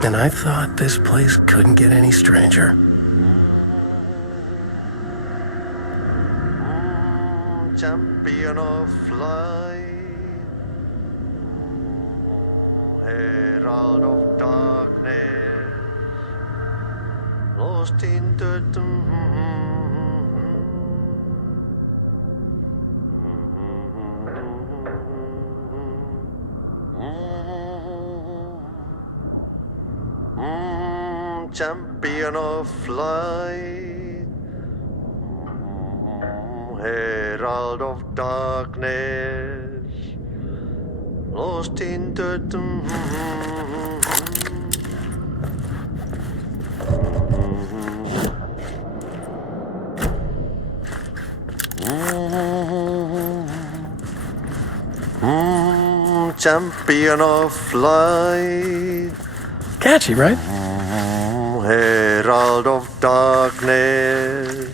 And I thought this place couldn't get any stranger. Champion of light, herald of darkness, lost in the champion of light, herald of darkness, lost in the champion of light. Catchy, right? Herald of darkness,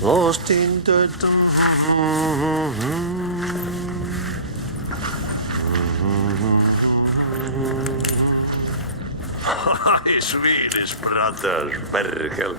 lost in the Swedish brothers, Bergel.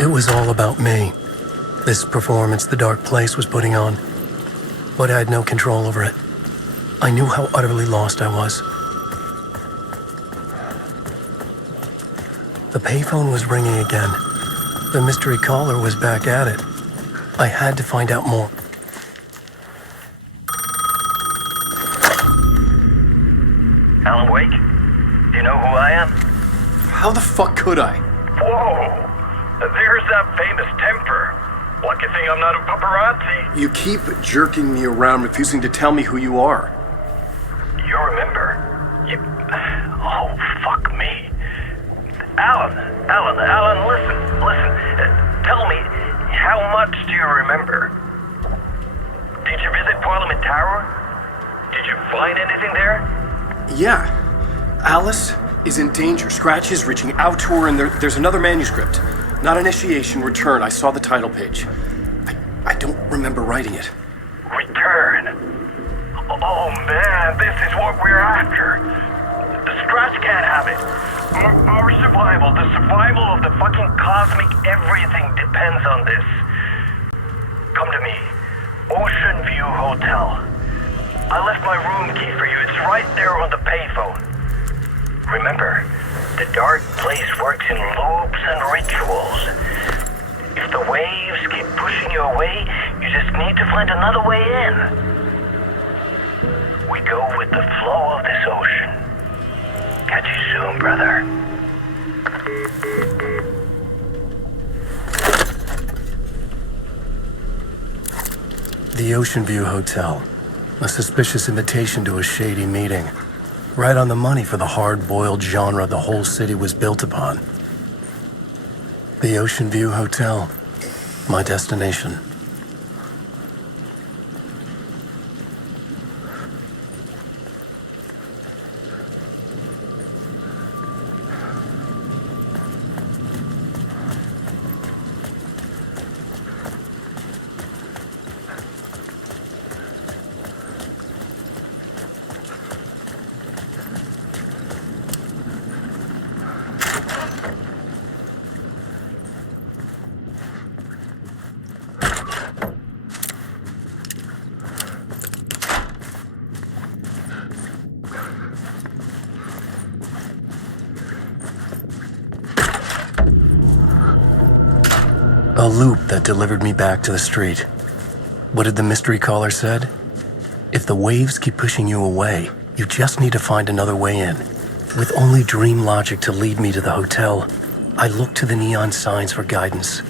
It was all about me. This performance the dark place was putting on. But I had no control over it. I knew how utterly lost I was. The payphone was ringing again. The mystery caller was back at it. I had to find out more. Alan Wake? Do you know who I am? How the fuck could I? Whoa! There's that famous temper. Lucky thing I'm not a paparazzi. You keep jerking me around, refusing to tell me who you are. You remember? Oh, fuck me. Alan, listen. Tell me, how much do you remember? Did you visit Parliament Tower? Did you find anything there? Yeah. Alice is in danger. Scratch is reaching out to her, and there's another manuscript. Not initiation, return. I saw the title page. I don't remember writing it. Return? Oh man, this is what we're after. The Scratch can't have it. Our survival, the survival of the fucking cosmic everything depends on this. Come to me. Oceanview Hotel. I left my room key for you. It's right there on the payphone. Remember, the dark place works in loops and rituals. If the waves keep pushing you away, you just need to find another way in. We go with the flow of this ocean. Catch you soon, brother. The Oceanview Hotel. A suspicious invitation to a shady meeting. Right on the money for the hard-boiled genre the whole city was built upon. The Oceanview Hotel. My destination. A loop that delivered me back to the street. What did the mystery caller said? If the waves keep pushing you away, you just need to find another way in. With only dream logic to lead me to the hotel, I looked to the neon signs for guidance.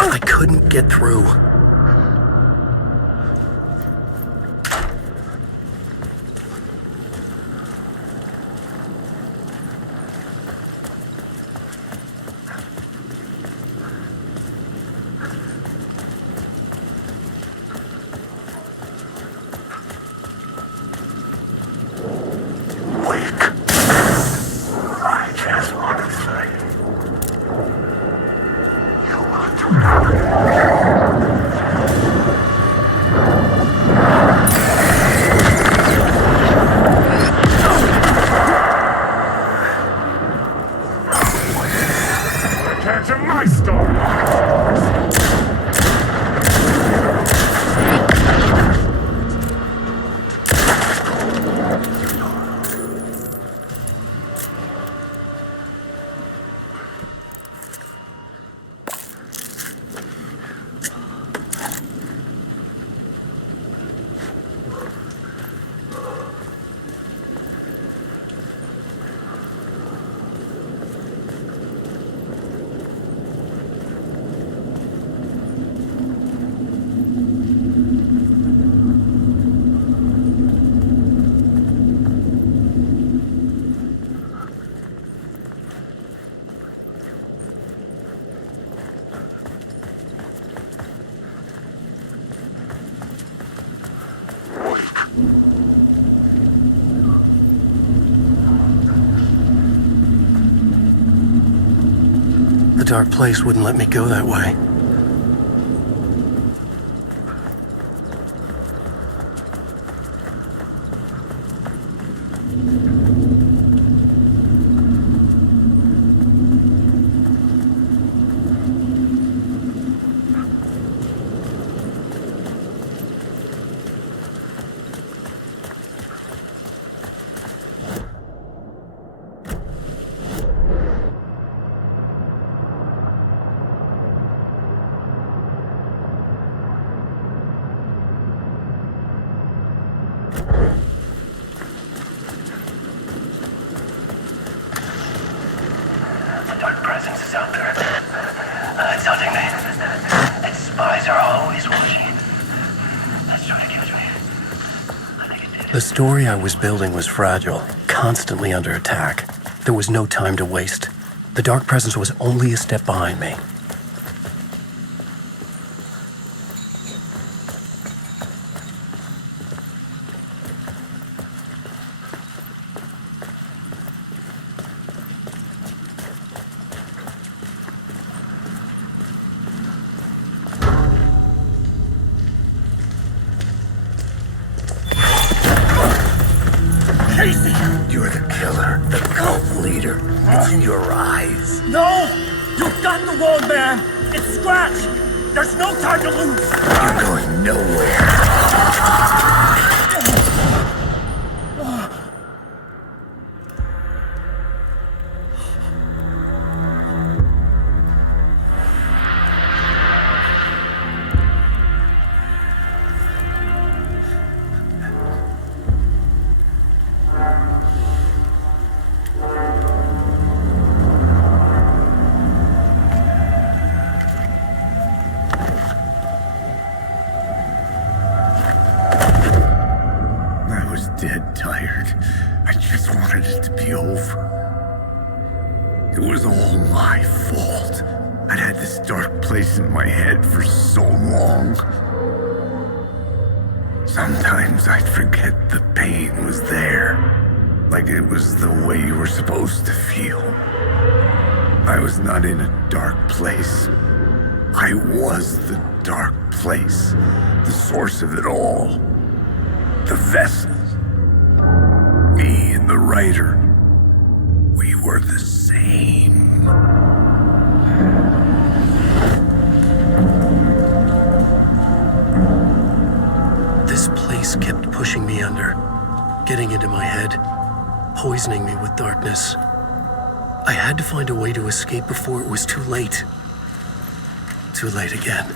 I couldn't get through. I just want to say, you want to Catch my story! The dark place wouldn't let me go that way. The story I was building was fragile, constantly under attack. There was no time to waste. The dark presence was only a step behind me. You're the killer, the cult leader. It's in your eyes. No! You've got the wrong man! It's Scratch! There's no time to lose! You're going nowhere. Dead tired. I just wanted it to be over. It was all my fault. I'd had this dark place in my head for so long. Sometimes I'd forget the pain was there, like it was the way you were supposed to feel. I was not in a dark place. I was the dark place, the source of it all, the vessel. Me and the writer, we were the same. getting into my head, poisoning me with darkness. I had to find a way to escape before it was too late. Too late again.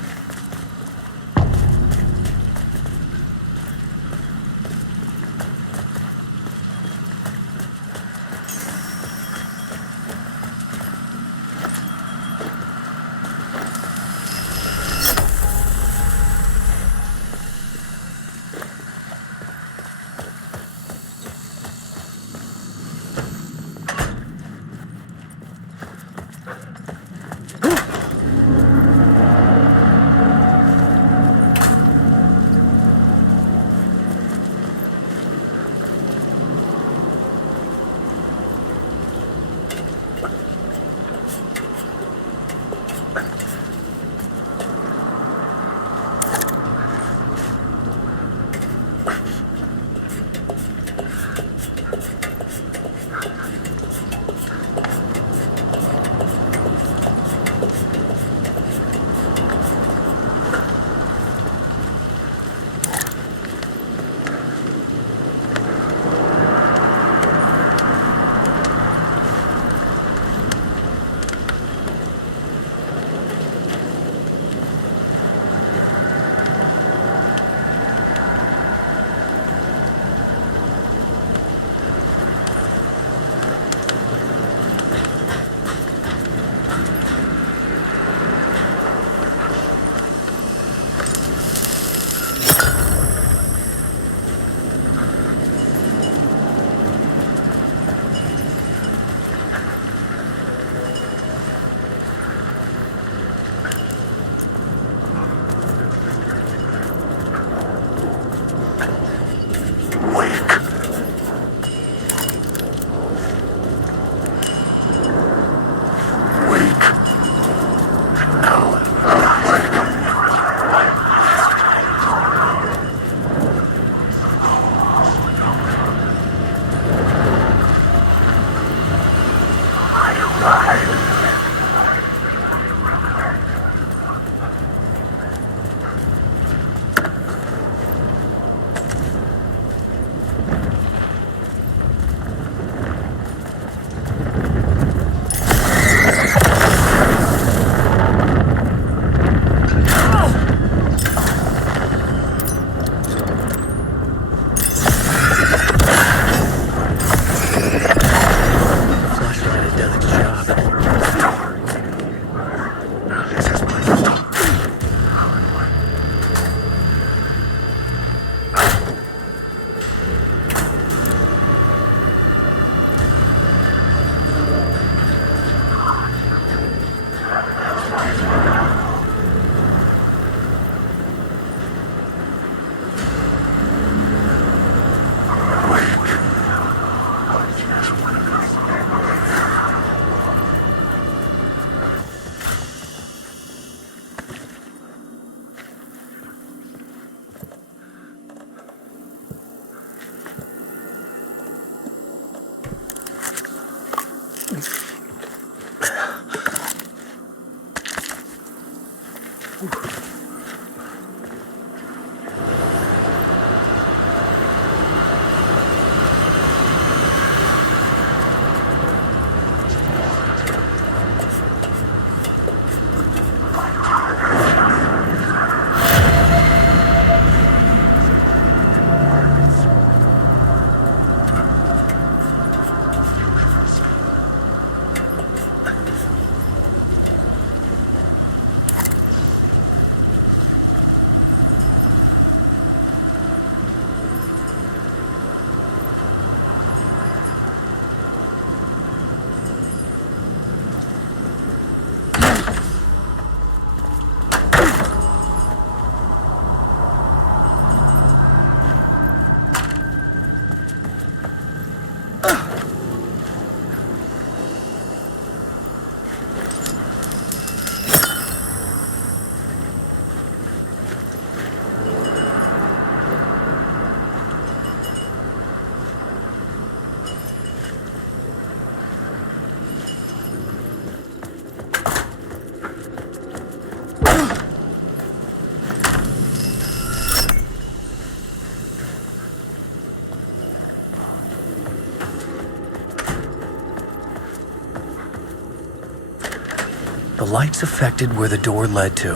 The lights affected where the door led to.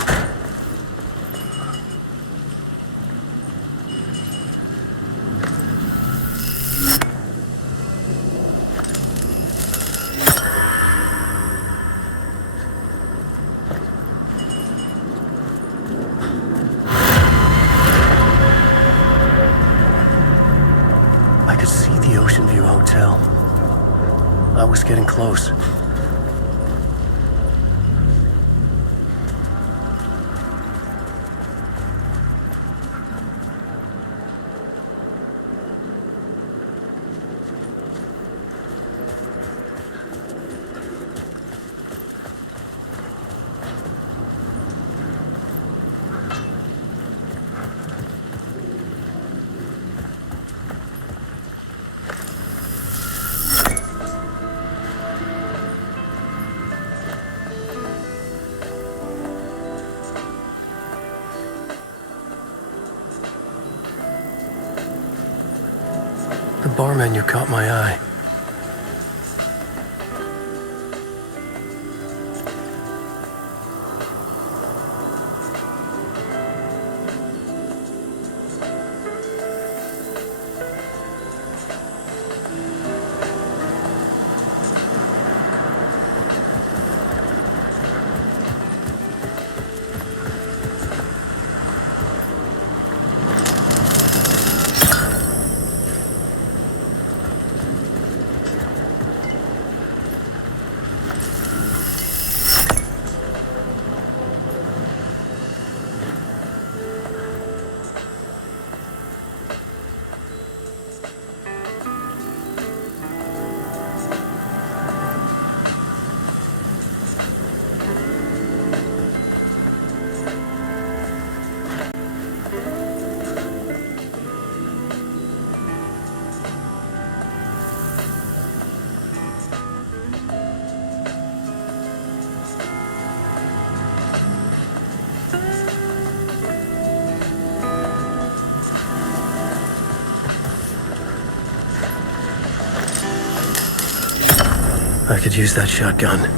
I could see the Oceanview Hotel. I was getting close. The bar menu caught my eye. I could use that shotgun.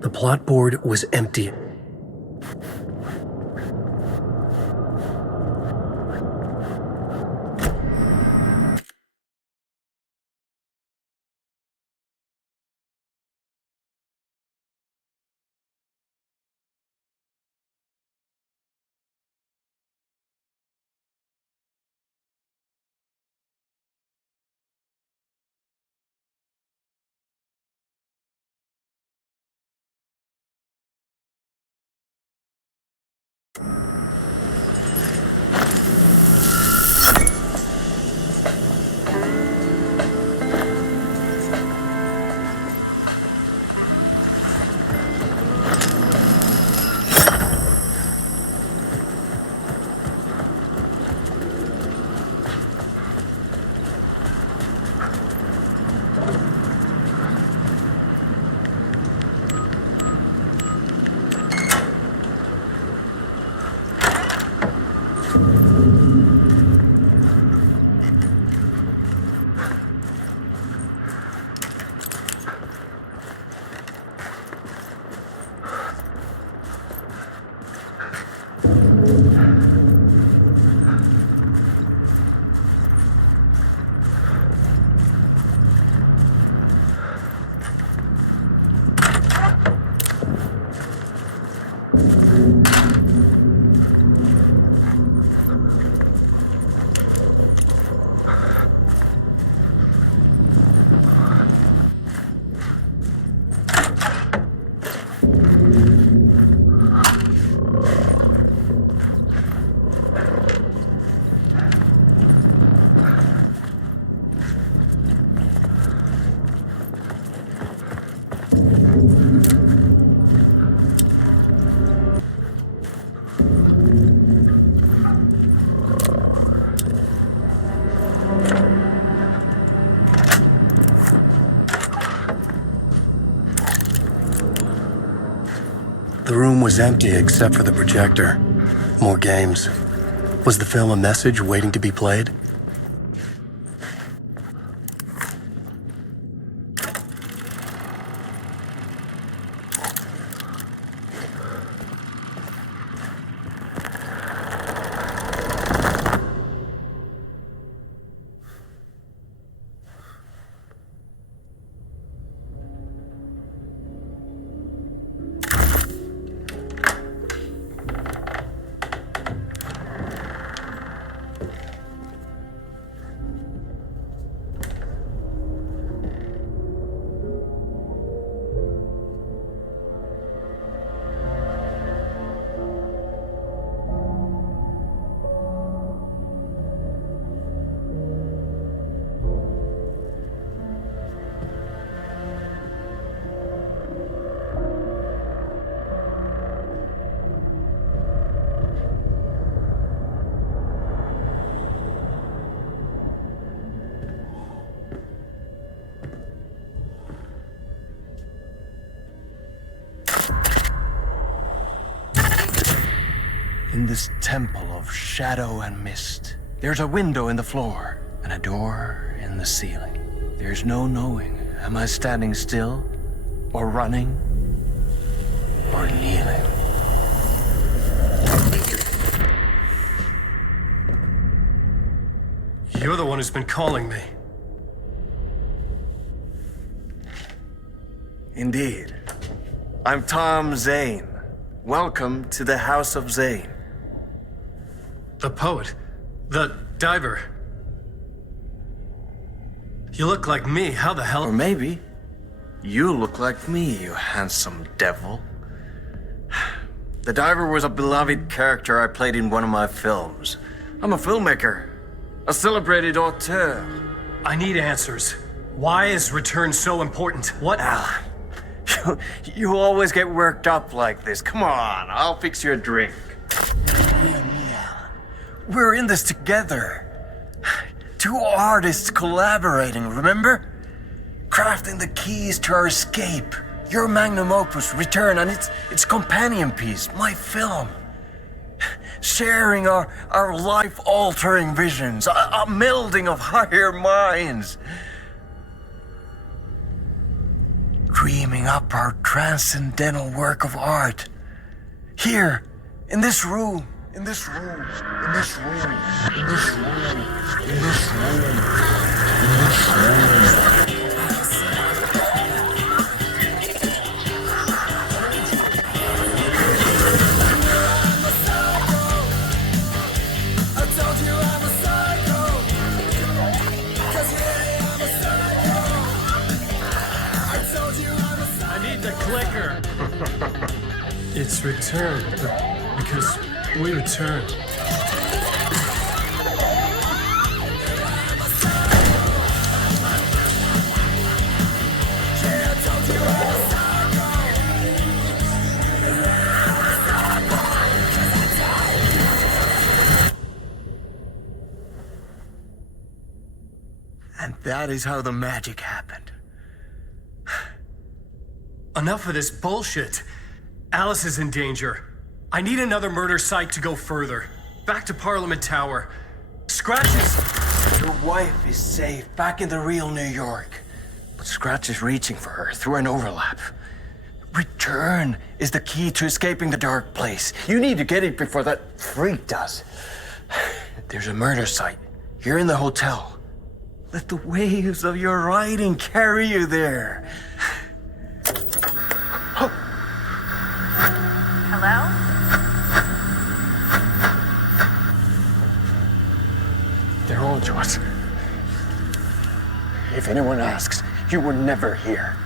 The plot board was empty. The room was empty except for the projector. More games. Was the film a message waiting to be played? In this temple of shadow and mist, there's a window in the floor and a door in the ceiling. There's no knowing, am I standing still, or running, or kneeling? You're the one who's been calling me. Indeed. I'm Tom Zane. Welcome to the House of Zane. The poet. The diver. You look like me. How the hell? Or maybe you look like me, you handsome devil. The diver was a beloved character I played in one of my films. I'm a filmmaker, a celebrated auteur. I need answers. Why is Return so important? What? Alan, you always get worked up like this. Come on, I'll fix you a drink. We're in this together. Two artists collaborating, remember? Crafting the keys to our escape. Your magnum opus, Return, and its companion piece, my film. Sharing our life-altering visions, a melding of higher minds. dreaming up our transcendental work of art. Here, in this room, in this room, in this room, in this room, in this room, in this room. It's returned, because we returned. And that is how the magic happened. Enough of this bullshit. Alice is in danger. I need another murder site to go further. Back to Parliament Tower. Scratches! Your wife is safe, back in the real New York. But Scratch is reaching for her through an overlap. Return is the key to escaping the dark place. You need to get it before that freak does. There's a murder site here in the hotel. Let the waves of your writing carry you there. Hello? They're all to us. If anyone asks, you were never here.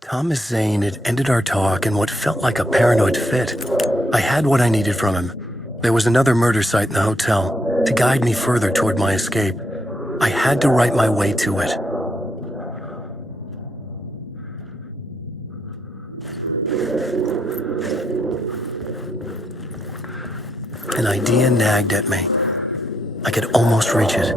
Thomas Zane had ended our talk in what felt like a paranoid fit. I had what I needed from him. There was another murder site in the hotel to guide me further toward my escape. I had to write my way to it. An idea nagged at me. I could almost reach it.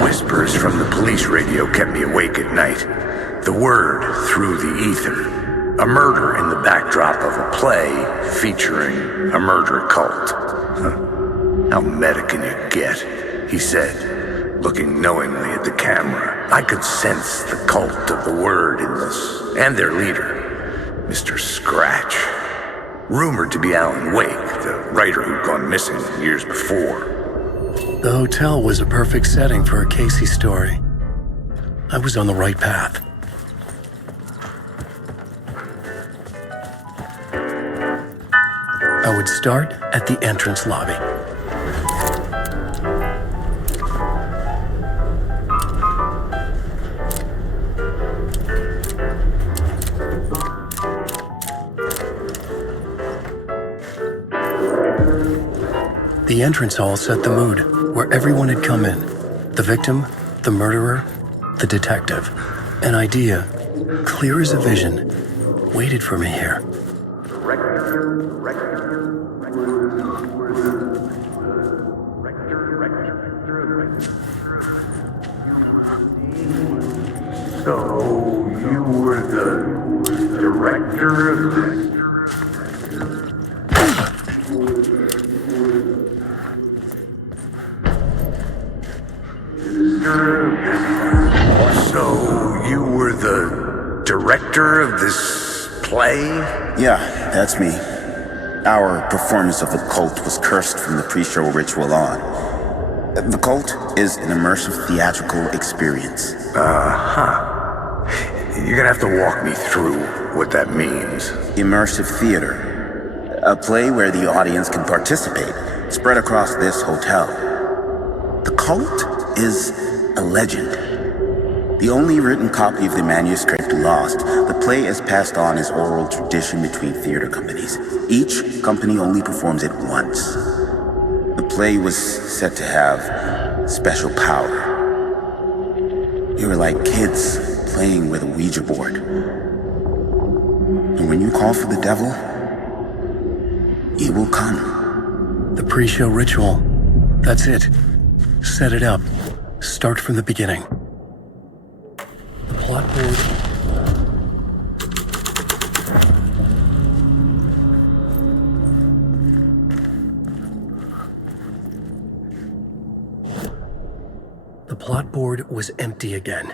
Whispers from the police radio kept me awake at night. The word through the ether. A murder in the backdrop of a play featuring a murder cult. How meta can you get? He said, looking knowingly at the camera. I could sense the cult of the word in this, and their leader, Mr. Scratch. Rumored to be Alan Wake, the writer who'd gone missing years before. The hotel was a perfect setting for a Casey story. I was on the right path. I would start at the entrance lobby. The entrance hall set the mood, where everyone had come in. The victim, the murderer, the detective. An idea, clear as a vision, waited for me here. So you were the director of this? So you were the director of this play? Yeah, that's me. Our performance of the cult was cursed from the pre-show ritual on. The cult is an immersive theatrical experience. You're gonna have to walk me through what that means. Immersive theater. A play where the audience can participate, spread across this hotel. The cult is a legend. The only written copy of the manuscript lost, the play is passed on as oral tradition between theater companies. Each company only performs it once. The play was set to have special power. You were like kids playing with a Ouija board. And when you call for the devil, he will come. The pre-show ritual. That's it. Set it up. Start from the beginning. The plot board. The plot board was empty again.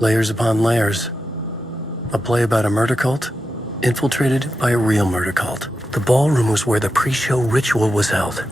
Layers upon layers. A play about a murder cult, infiltrated by a real murder cult. The ballroom was where the pre-show ritual was held.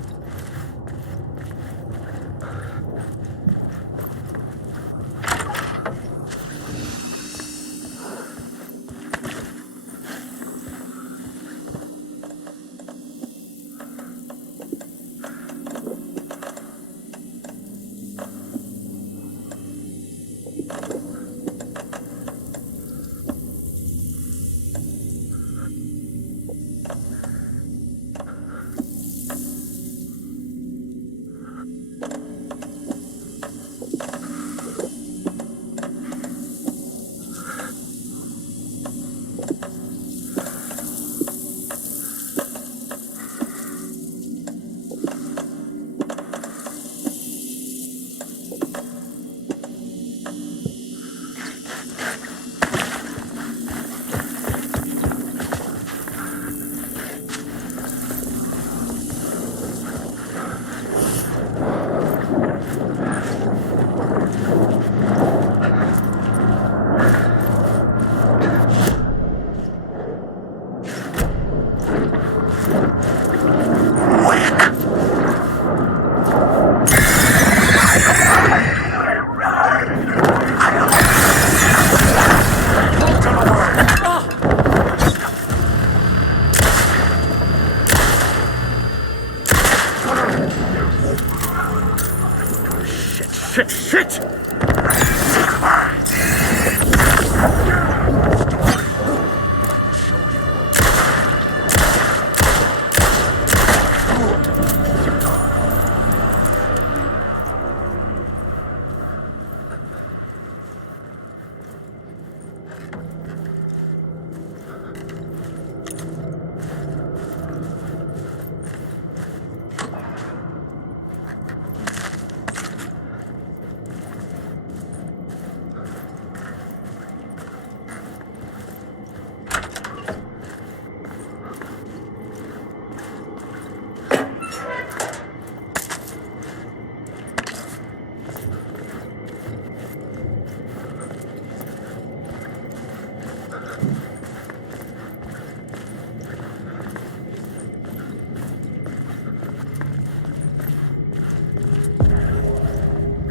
Shit!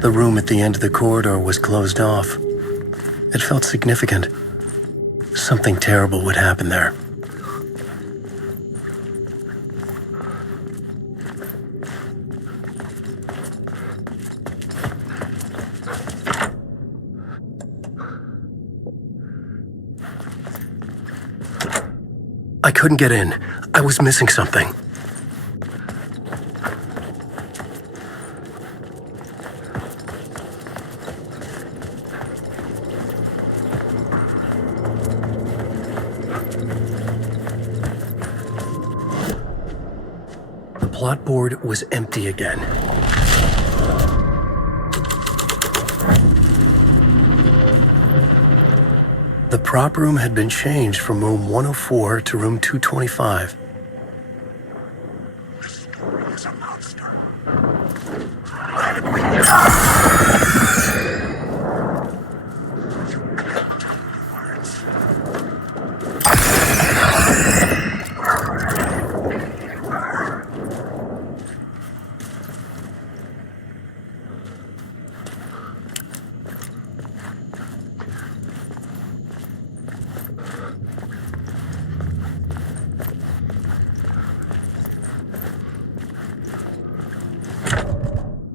The room at the end of the corridor was closed off. It felt significant. Something terrible would happen there. I couldn't get in. I was missing something. The plot board was empty again. The prop room had been changed from room 104 to room 225.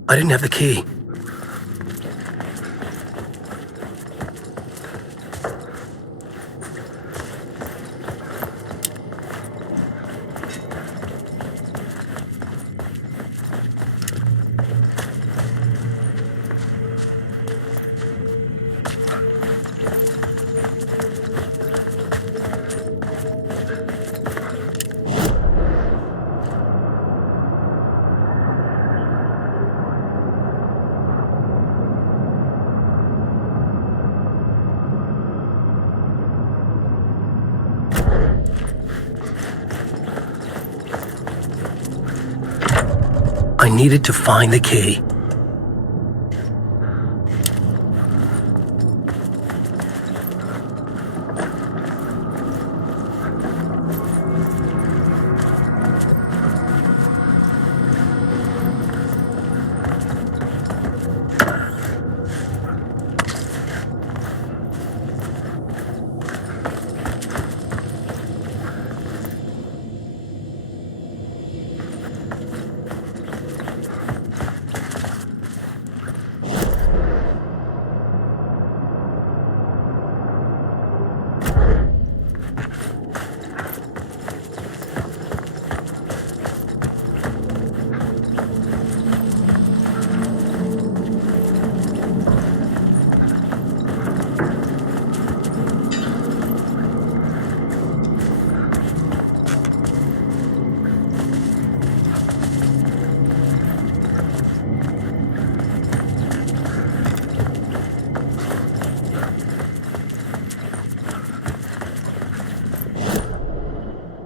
I didn't have the key. I needed to find the key.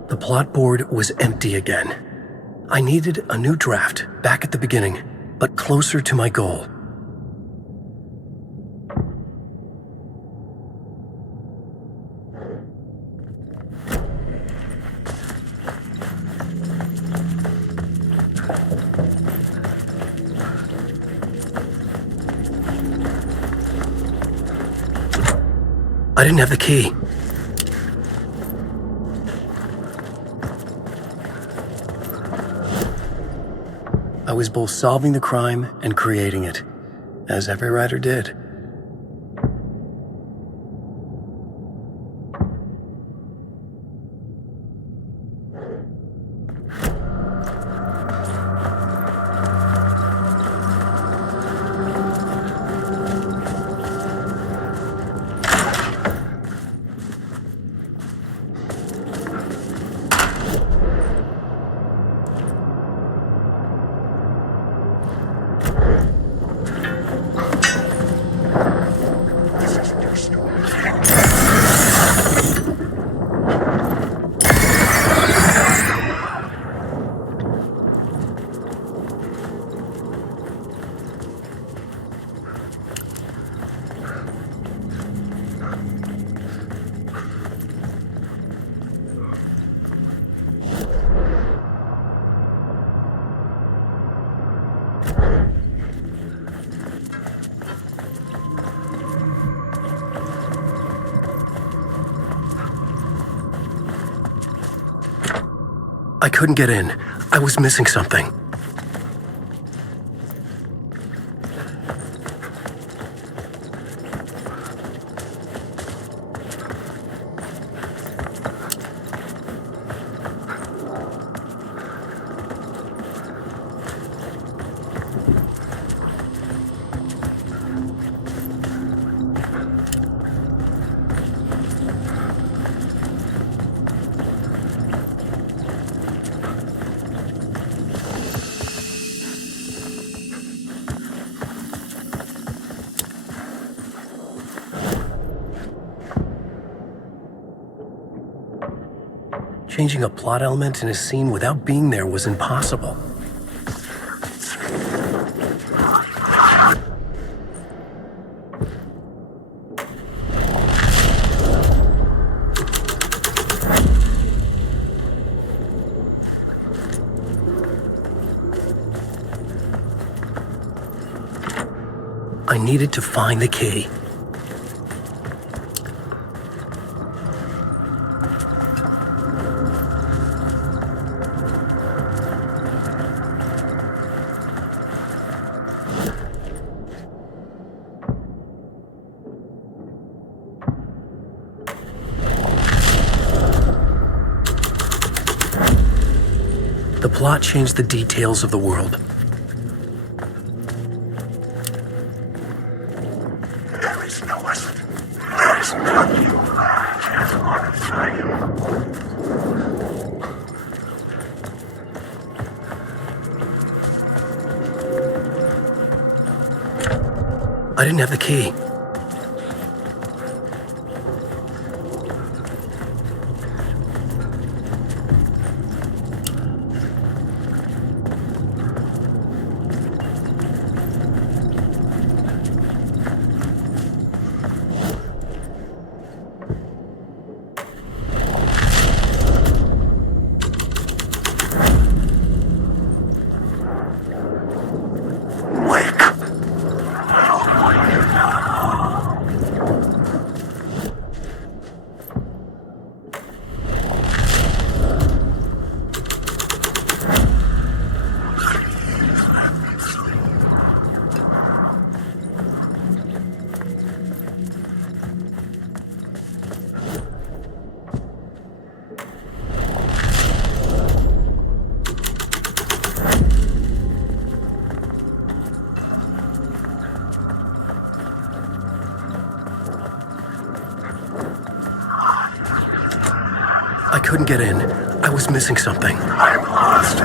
The plot board was empty again. I needed a new draft, back at the beginning, but closer to my goal. I didn't have the key. I was both solving the crime and creating it, as every writer did. I couldn't get in. I was missing something. Changing a plot element in a scene without being there was impossible. I needed to find the key. The plot changed the details of the world. There is no one. There is none you. Just want to try you. I didn't have the key. couldn't get in. I was missing something. I'm lost.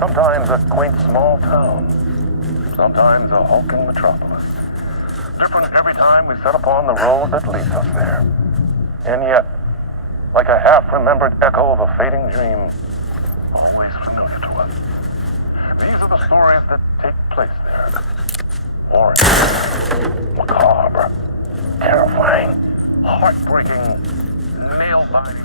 Sometimes a quaint small town, sometimes a hulking metropolis. Different every time we set upon the road that leads us there. And yet, like a half-remembered echo of a fading dream, always familiar to us. These are the stories that take place there. Orange, macabre, terrifying, heartbreaking, nail-biting.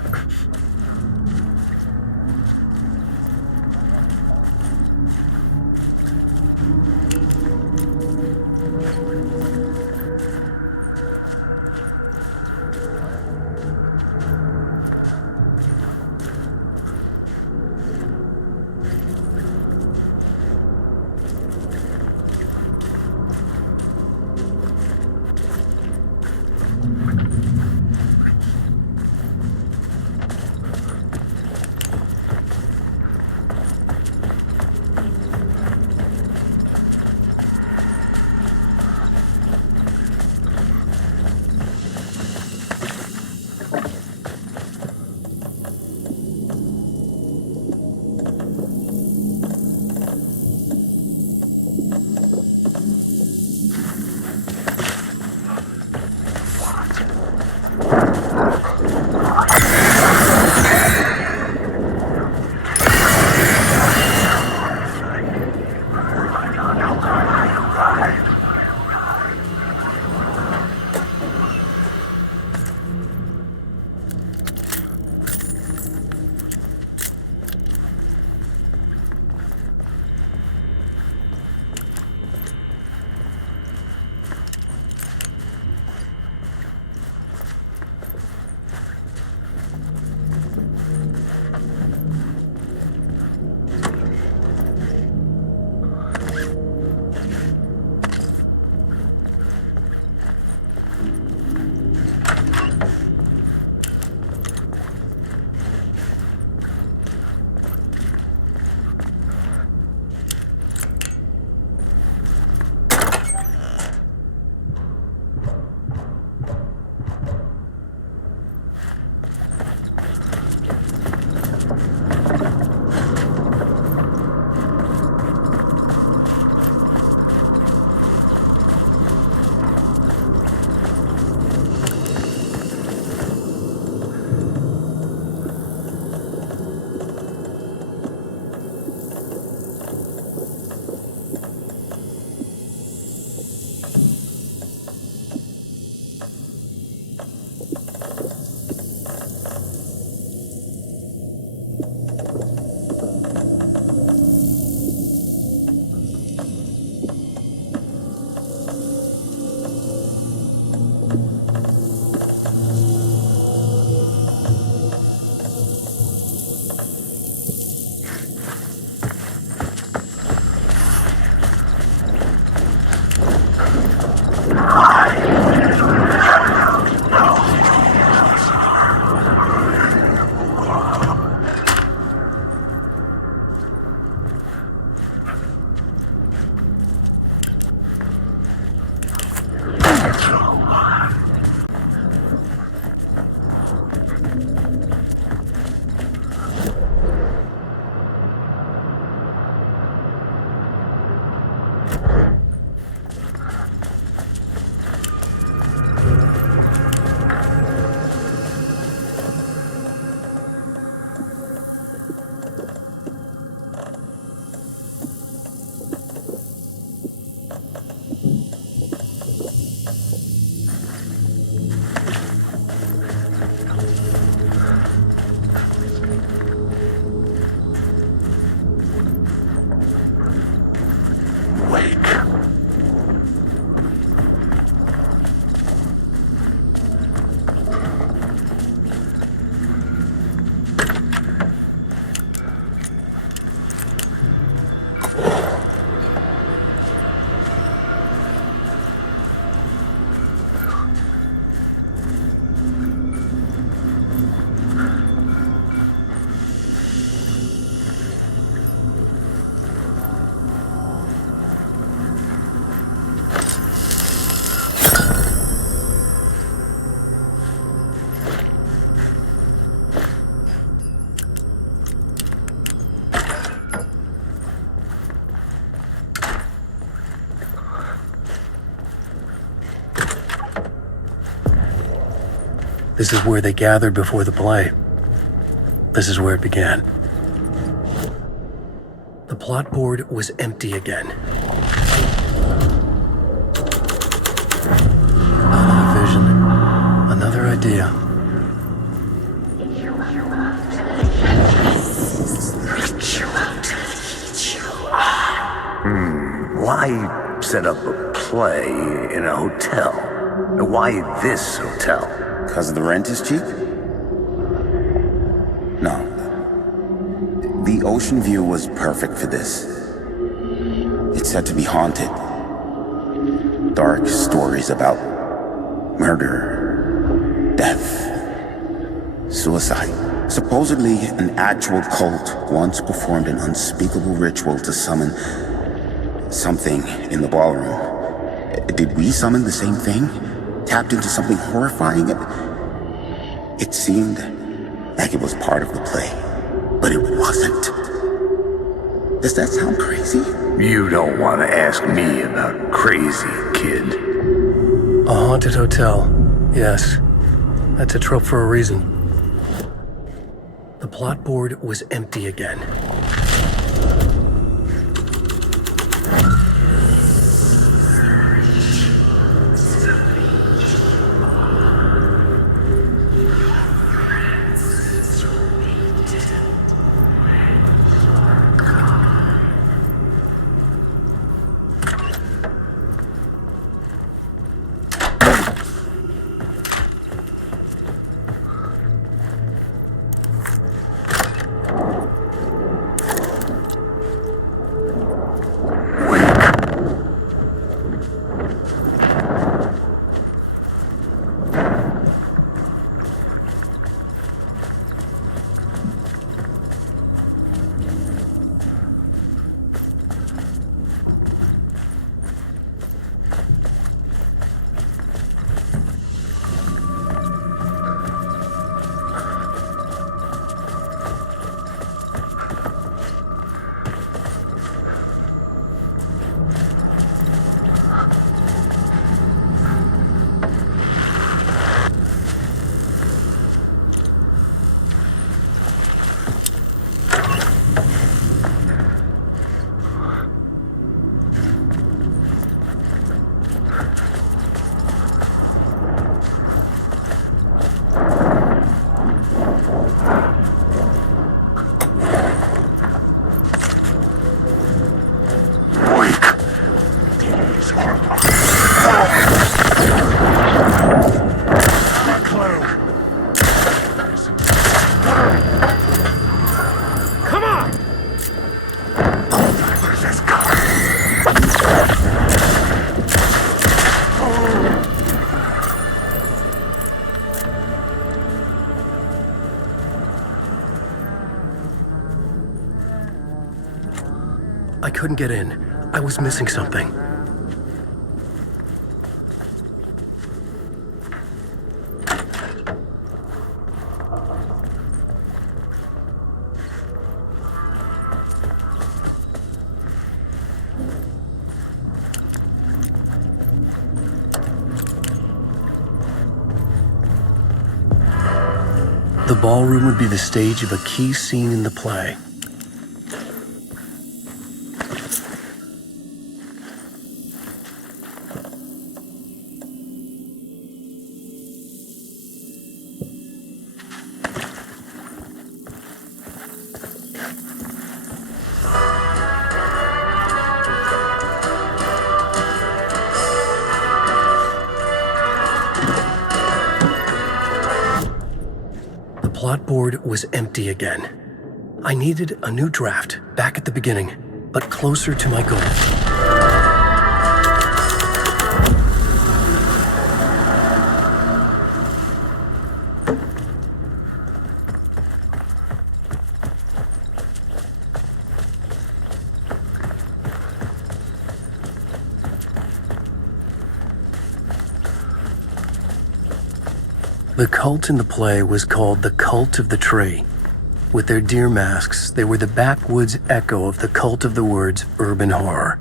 This is where they gathered before the play. This is where it began. The plot board was empty again. Another vision. Another idea. Why set up a play in a hotel? Why this hotel? Because the rent is cheap? No. The ocean view was perfect for this. It's said to be haunted. Dark stories about murder, death, suicide. Supposedly, an actual cult once performed an unspeakable ritual to summon something in the ballroom. Did we summon the same thing? Tapped into something horrifying? It seemed like it was part of the play, but it wasn't. Does that sound crazy? You don't want to ask me about crazy, kid. A haunted hotel. Yes. That's a trope for a reason. The plot board was empty again. I couldn't get in. I was missing something. The ballroom would be the stage of a key scene in the play. The plot board was empty again. I needed a new draft, back at the beginning, but closer to my goal. The cult in the play was called the Cult of the Tree. With their deer masks, they were the backwoods echo of the cult of the woods urban horror.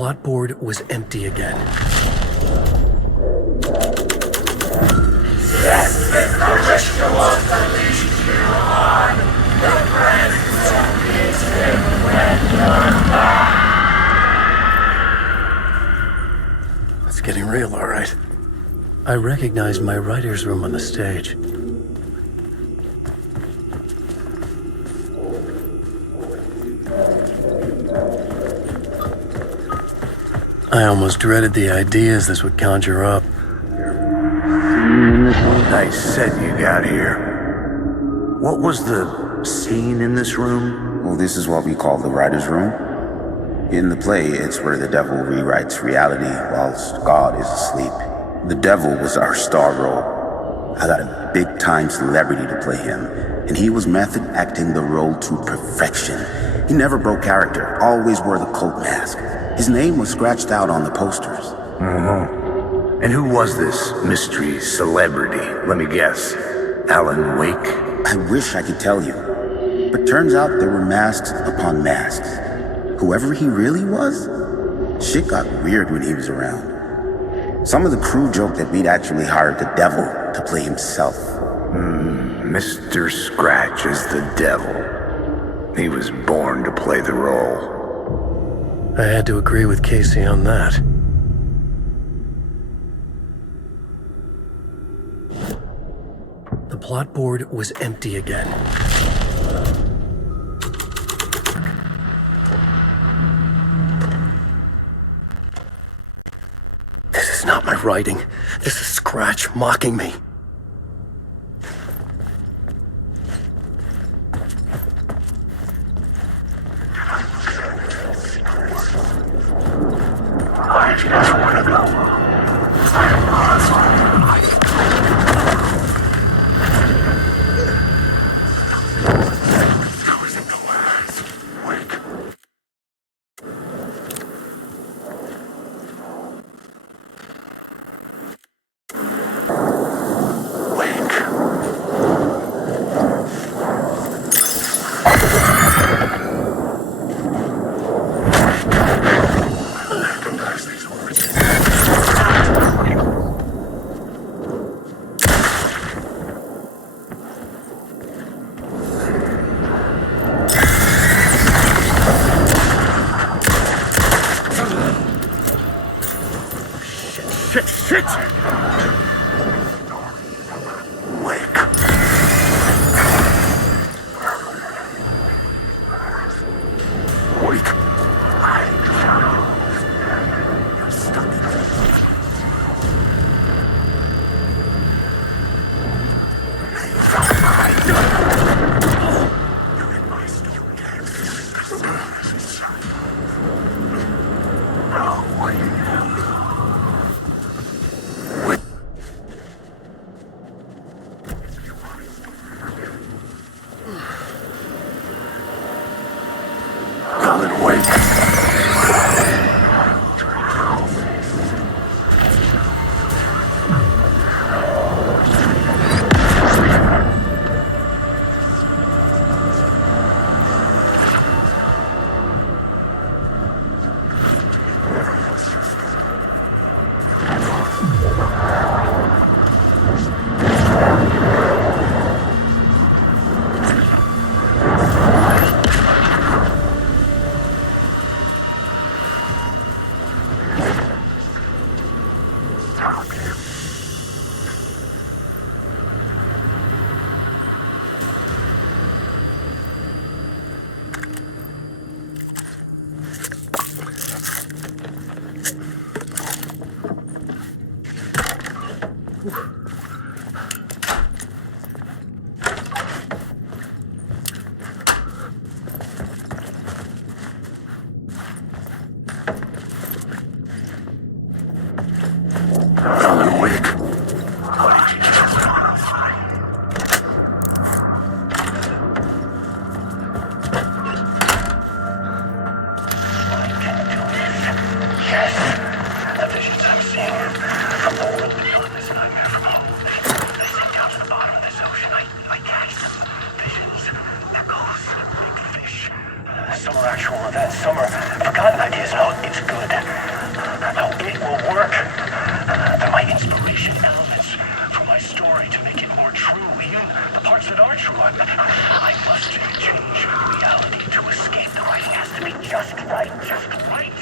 plot board was empty again. This is the ritual unleashed you on. The presence of these hidden when you're back. It's getting real, all right. I recognized my writer's room on the stage. I almost dreaded the ideas this would conjure up. Nice set you got here. What was the scene in this room? Well, this is what we call the writer's room. In the play, it's where the devil rewrites reality whilst God is asleep. The devil was our star role. I got a big-time celebrity to play him, and he was method acting the role to perfection. He never broke character, always wore the cult mask. His name was scratched out on the posters. And who was this mystery celebrity? Let me guess. Alan Wake? I wish I could tell you, but turns out there were masks upon masks. Whoever he really was, shit got weird when he was around. Some of the crew joked that we'd actually hired the devil to play himself. Mr. Scratch is the devil. He was born to play the role. I had to agree with Casey on that. The plot board was empty again. This is not my writing. This is Scratch mocking me. I just want to know. Shit! Yes, the visions I'm seeing from the world beyond this nightmare from home. story to make it more true, even the parts that are true. I must change reality to escape. The writing has to be just right, just right.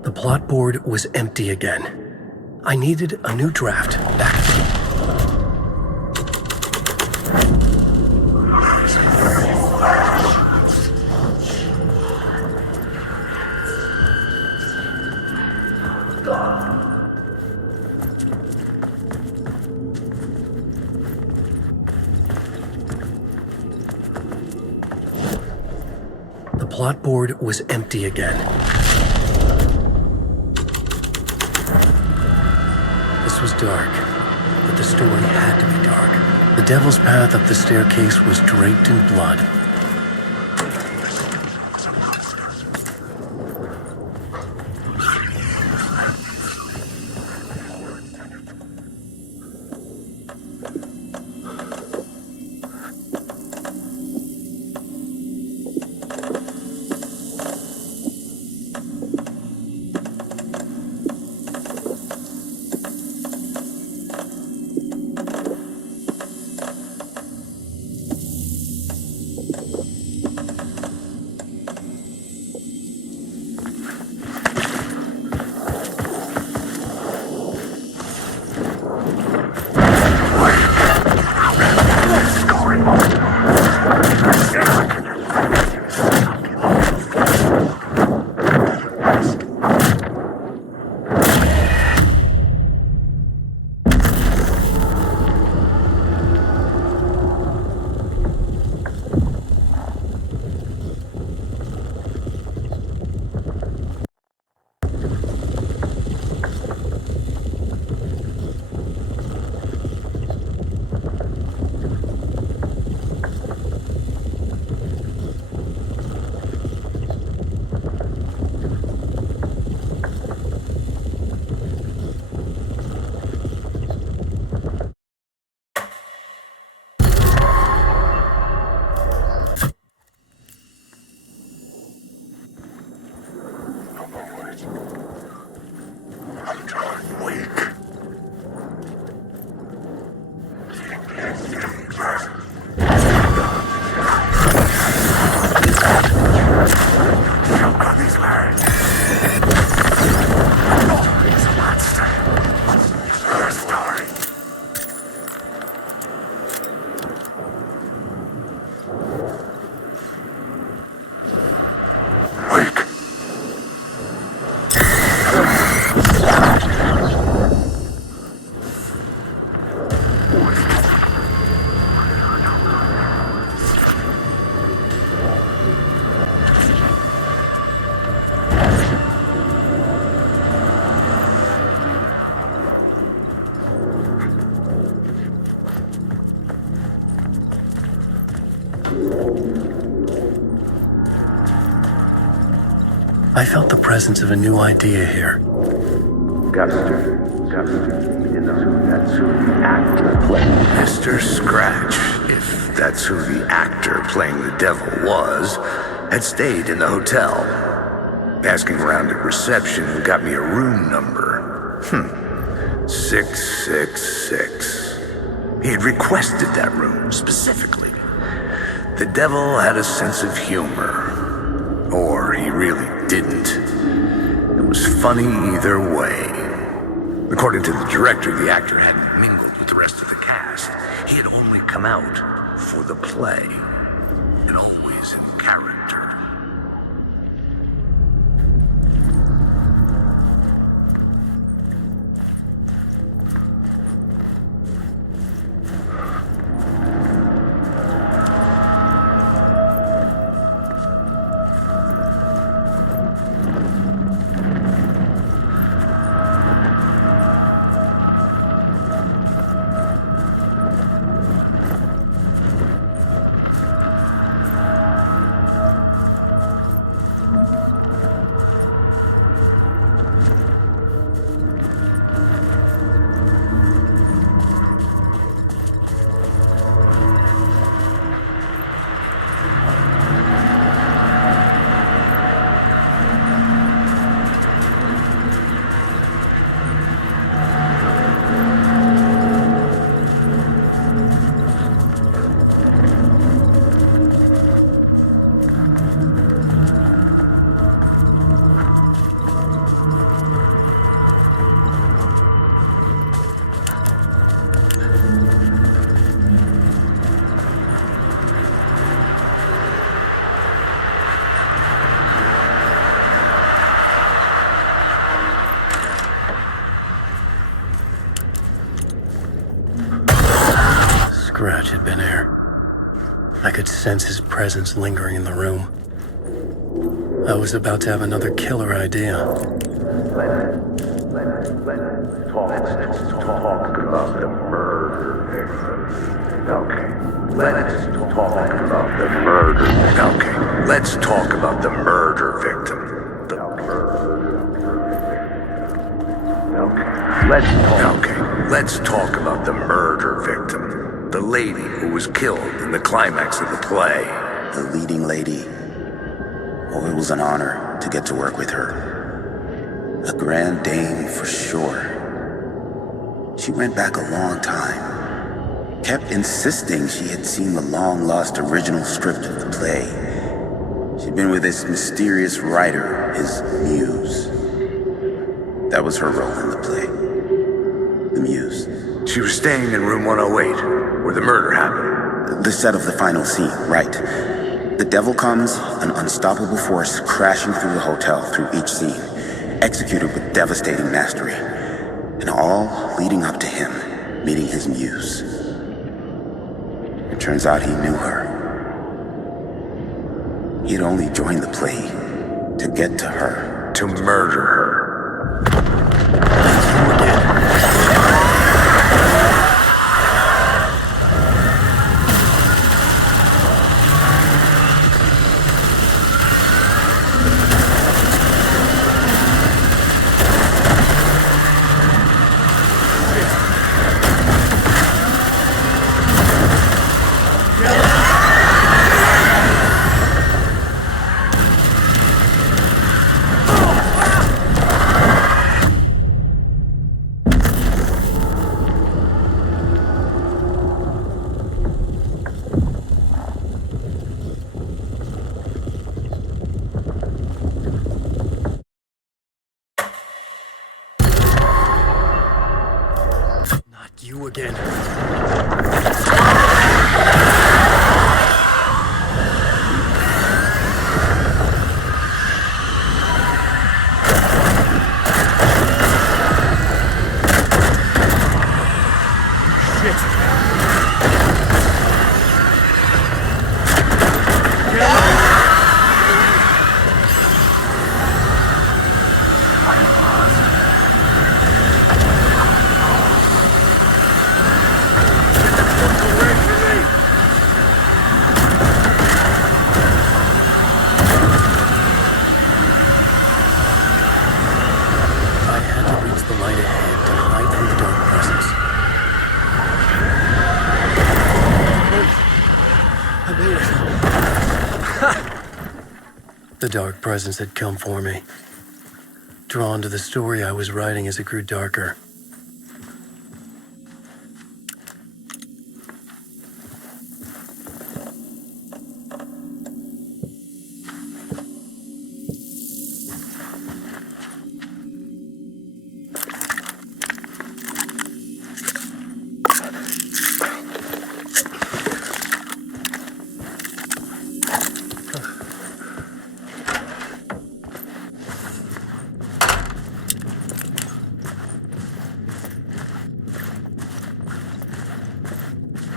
The plot board was empty again. I needed a new draft. Back. The plot board was empty again. This was dark, but the story had to be dark. The devil's path up the staircase was draped in blood. I felt the presence of a new idea here. Guster, that's who the actor playing Mr. Scratch, if that's who the actor playing the devil was, had stayed in the hotel. Asking around at reception got me a room number. 666. He had requested that room specifically. The devil had a sense of humor. Or he really didn't. It was funny either way. According to the director, the actor hadn't mingled with the rest of the cast. He had only come out for the play, and always in character. I could sense his presence lingering in the room. I was about to have another killer idea. Let's talk about the murder victim. Okay. Let's talk about the murder. Okay. Let's talk about the murder victim. Let's talk about the murder victim. The lady who was killed in the climax of the play. The leading lady. Oh, it was an honor to get to work with her. A grand dame for sure. She went back a long time. Kept insisting she had seen the long-lost original script of the play. She'd been with this mysterious writer, his muse. That was her role in the play. The muse. She was staying in room 108, where the murder happened. The set of the final scene, right. The devil comes, an unstoppable force crashing through the hotel through each scene, executed with devastating mastery, and all leading up to him meeting his muse. It turns out he knew her. He'd only joined the play to get to her. To murder her. You again. The dark presence had come for me, drawn to the story I was writing as it grew darker.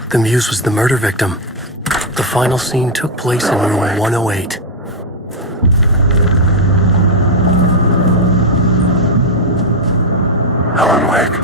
The muse was the murder victim. The final scene took place in room 108. Helen Wake.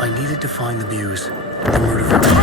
I needed to find the muse, the murder victim.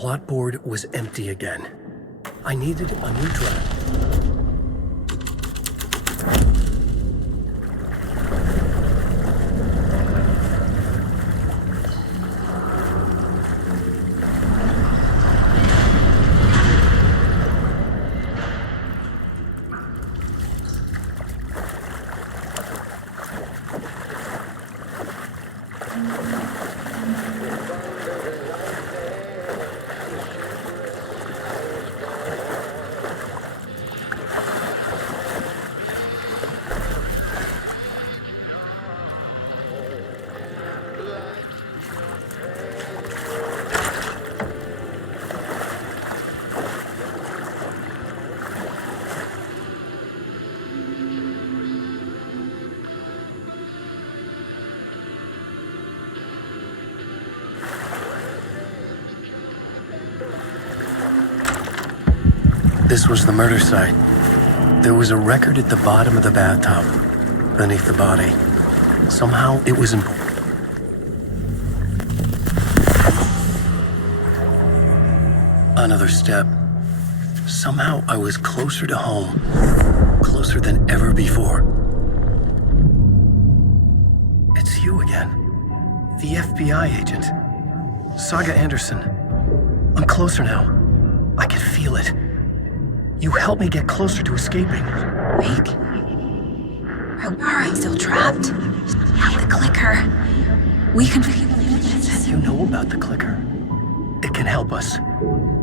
plot board was empty again. I needed a new draft. This was the murder site. There was a record at the bottom of the bathtub, beneath the body. Somehow it was important. Another step. Somehow I was closer to home, closer than ever before. It's you again. The FBI agent. Saga Anderson. I'm closer now. I can feel it. You helped me get closer to escaping. Wake. Or are I still trapped? The clicker. We can... You know about the clicker. It can help us.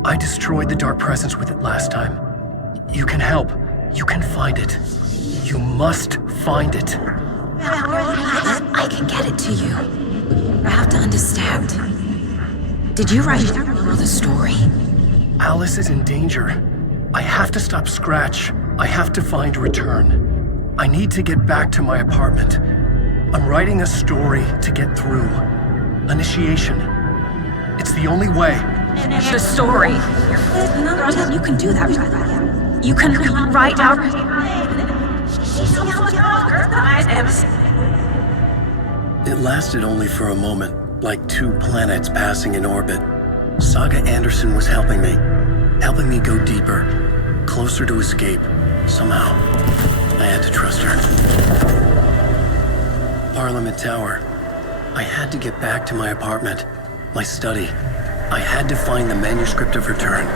I destroyed the dark presence with it last time. You can help. You can find it. You must find it. I can get it to you. I have to understand. Did you write the story? Alice is in danger. I have to stop Scratch. I have to find Return. I need to get back to my apartment. I'm writing a story to get through. Initiation. It's the only way. The story. You can do that. You can write out... It lasted only for a moment, like two planets passing in orbit. Saga Anderson was helping me go deeper, closer to escape. Somehow, I had to trust her. Parliament Tower. I had to get back to my apartment, my study. I had to find the manuscript of Return.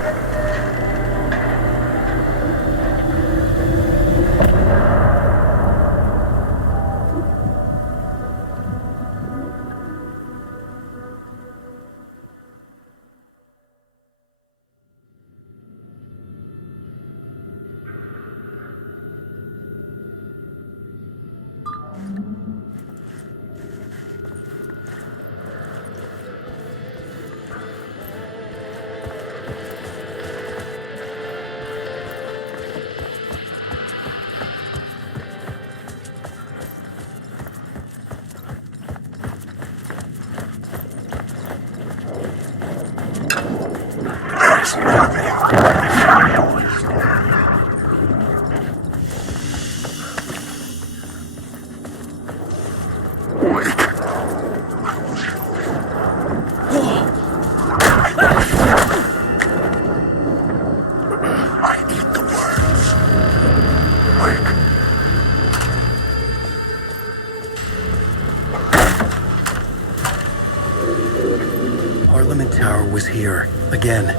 Parliament Tower was here, again.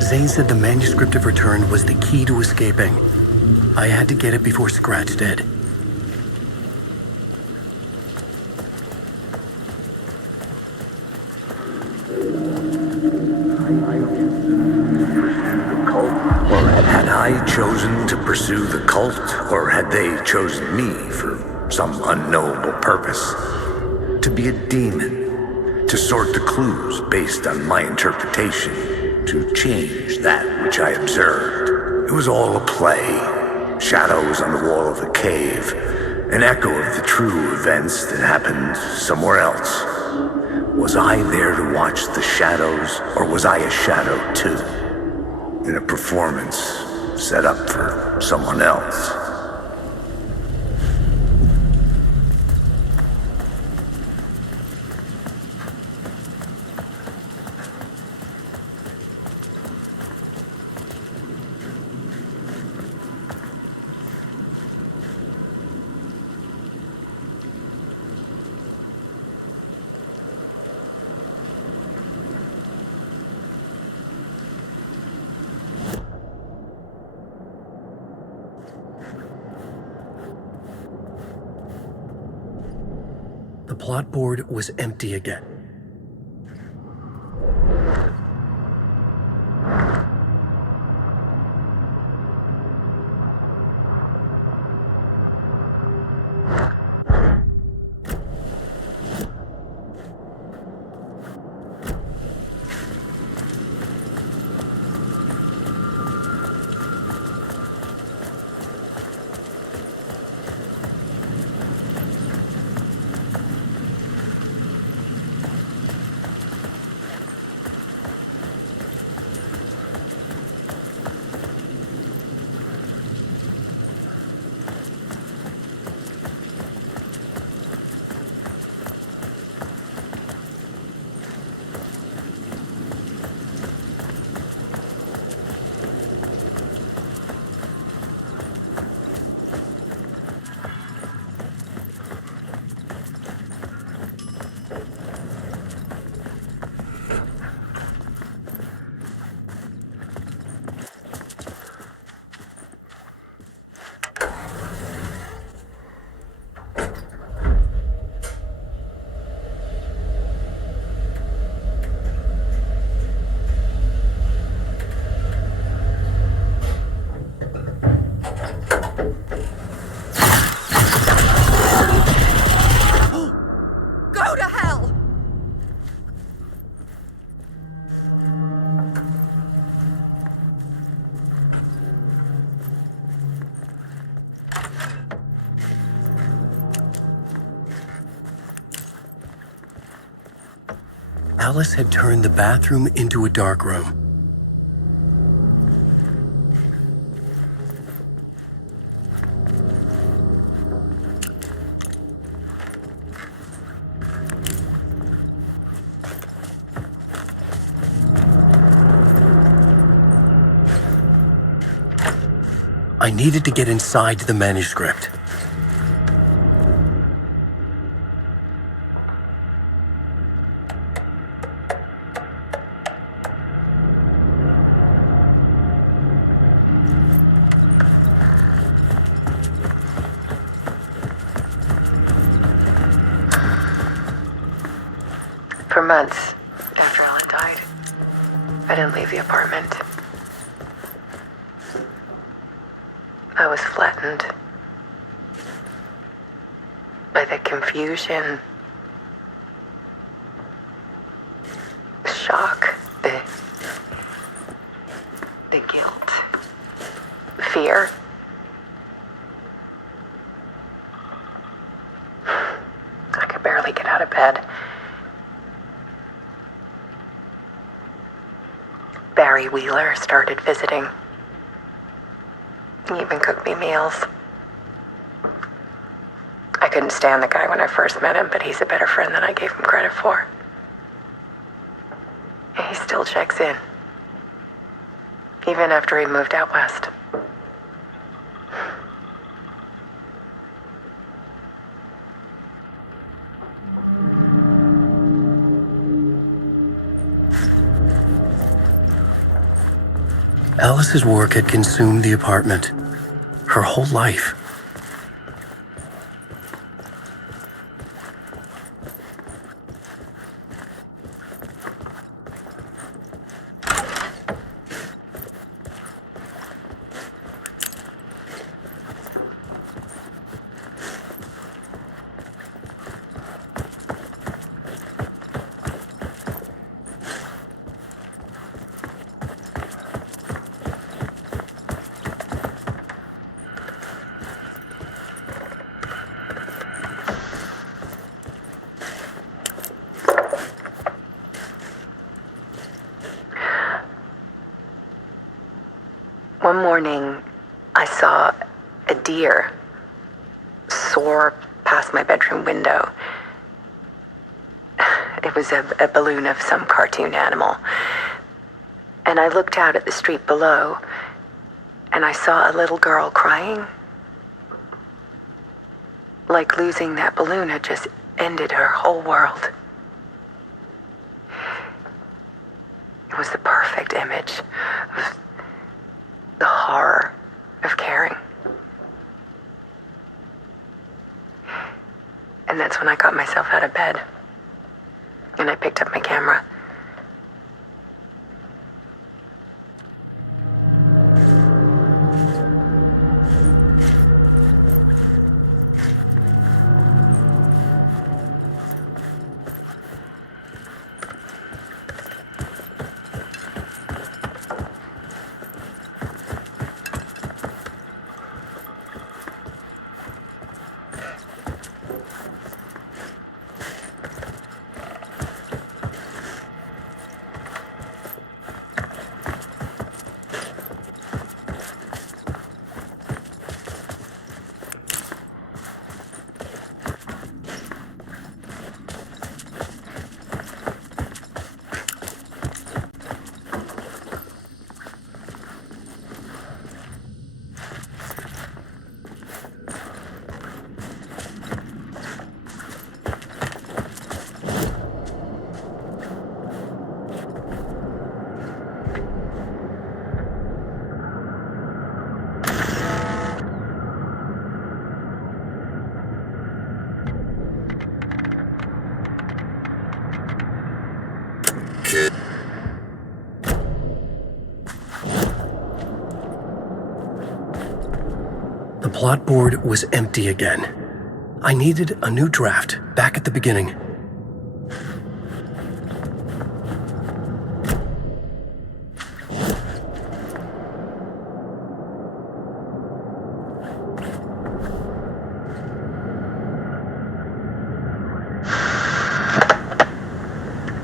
Zane said the manuscript of Return was the key to escaping. I had to get it before Scratch did. Had I chosen to pursue the cult, or had they chosen me for some unknowable purpose? To be a demon, to sort the clues based on my interpretation, to change that which I observed. It was all a play. Shadows on the wall of the cave, an echo of the true events that happened somewhere else. Was I there to watch the shadows, or was I a shadow too? In a performance set up for someone else. The plot board was empty again. Go to hell! Alice had turned the bathroom into a dark room. I needed to get inside the manuscript. For months after Alan died, I didn't leave the apartment. I was flattened by the confusion, the shock, the guilt, the fear. I could barely get out of bed. Barry Wheeler started visiting. He even cooked me meals. I couldn't stand the guy when I first met him, but he's a better friend than I gave him credit for. And he still checks in, even after he moved out west. Alice's work had consumed the apartment, her whole life. One morning, I saw a deer soar past my bedroom window. It was a balloon of some cartoon animal. And I looked out at the street below, and I saw a little girl crying. Like losing that balloon had just ended her whole world. It was the perfect image of the horror of caring. And And that's when I got myself out of bed. And I picked up my camera. The plot board was empty again. I needed a new draft back at the beginning.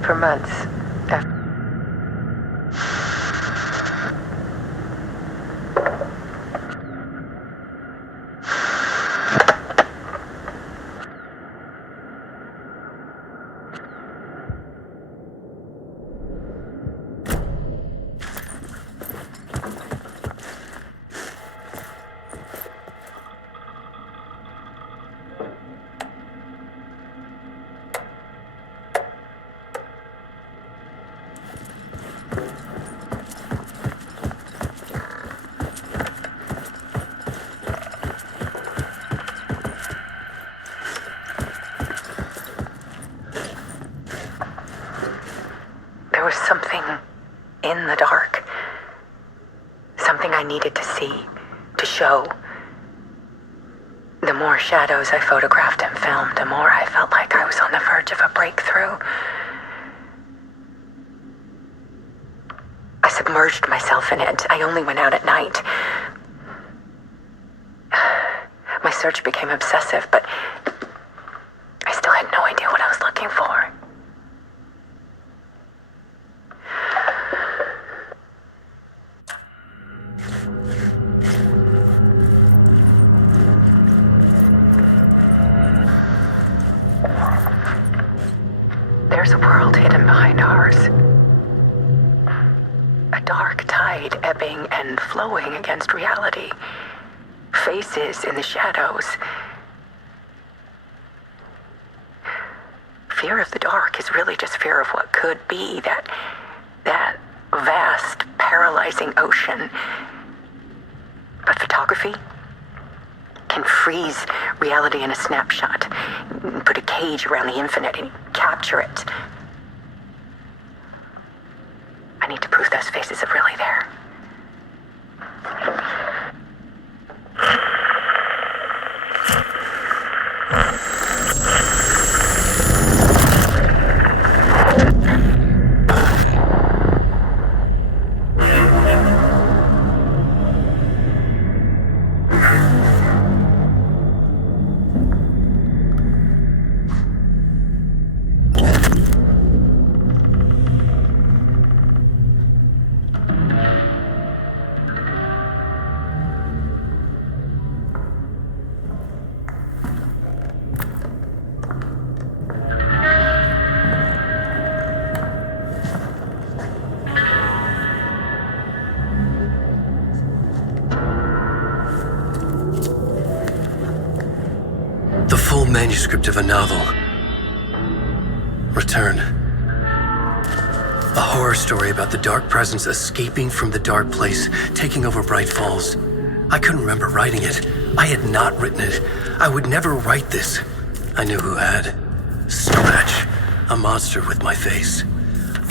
For months after. There was something in the dark. Something I needed to see, to show. The more shadows I photographed and filmed, the more I felt like I was on the verge of a breakthrough. I submerged myself in it. I only went out at night. My search became obsessive, but I still had no idea what I was looking for. There's a world hidden behind ours. A dark tide ebbing and flowing against reality. Faces in the shadows. Fear of the dark is really just fear of what could be, that vast, paralyzing ocean. But photography can freeze reality in a snapshot, put a cage around the infinite and capture it. I need to prove those faces are really there. The full manuscript of a novel. Return. A horror story about the dark presence escaping from the dark place, taking over Bright Falls. I couldn't remember writing it. I had not written it. I would never write this. I knew who had. Scratch. A monster with my face.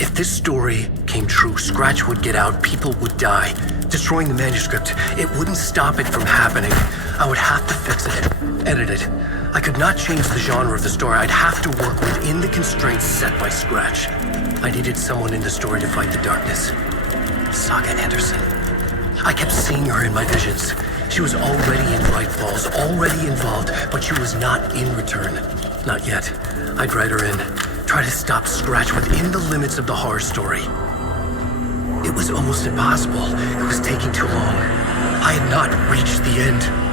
If this story came true, Scratch would get out, people would die. Destroying the manuscript, it wouldn't stop it from happening. I would have to fix it, edit it. I could not change the genre of the story. I'd have to work within the constraints set by Scratch. I needed someone in the story to fight the darkness. Saga Anderson. I kept seeing her in my visions. She was already in Bright Falls, already involved, but she was not in return. Not yet. I'd write her in. Try to stop Scratch within the limits of the horror story. It was almost impossible. It was taking too long. I had not reached the end.